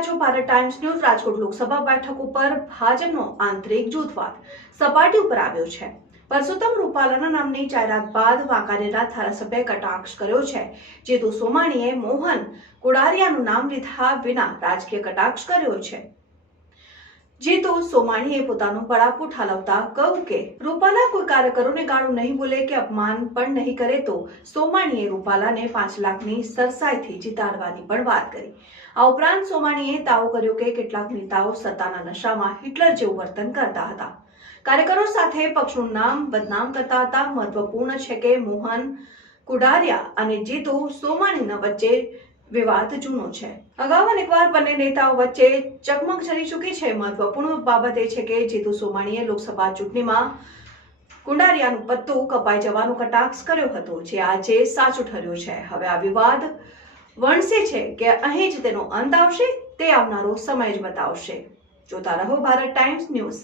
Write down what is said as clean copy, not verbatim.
રહ્યા છો Bharat times news. Rajkot Lok Sabha બેઠક ઉપર ભાજપનો આંતરિક જૂથવાદ સપાટી ઉપર આવ્યો છે। પરસોત્તમ રૂપાલાના નામની જાહેરાત બાદ વાંકાનેરના ધારાસભ્યએ કટાક્ષ કર્યો છે। જીતુ સોમાણીએ મોહન કુડારિયાનું નામ લીધા વિના રાજકીય કટાક્ષ કર્યો છે। જીતુ સોમાણીએ પોતાનું બળાપો ઠાલવતા કહ્યું કે રૂપાલા કોઈ કાર્યકરોને ગાળું નહીં બોલે કે અપમાન પણ નહીં કરે તો સોમાણીએ રૂપાલાને 5 લાખની સરસાઈથી જીતાડવાની પણ વાત કરી। આ ઉપરાંત સોમાણીએ દાવો કર્યો કે કેટલાક નેતાઓ સત્તાના નશામાં હિટલર જેવું વર્તન કરતા હતા, કાર્યકરો સાથે પક્ષનું નામ બદનામ કરતા હતા। મહત્વપૂર્ણ છે કે મોહન કુડારિયા અને જીતુ સોમાણીના વચ્ચે વિવાદ જૂનો છે। અગાઉ અનેકવાર બંને નેતાઓ વચ્ચે ચકમક છરી ચૂકી છે। મહત્વપૂર્ણ બાબત એ છે કે જીતુ સોમાણીએ લોકસભા ચૂંટણીમાં કુંડારિયાનું પત્તું કપાઈ જવાનો કટાક્ષ કર્યો હતો, જે આજે સાચું ઠર્યો છે। હવે આ વિવાદ વણસે છે કે અહીં જ તેનો અંત આવશે, તે આવનારો સમય જ બતાવશે। જોતા રહો ભારત ટાઈમ્સ ન્યૂઝ।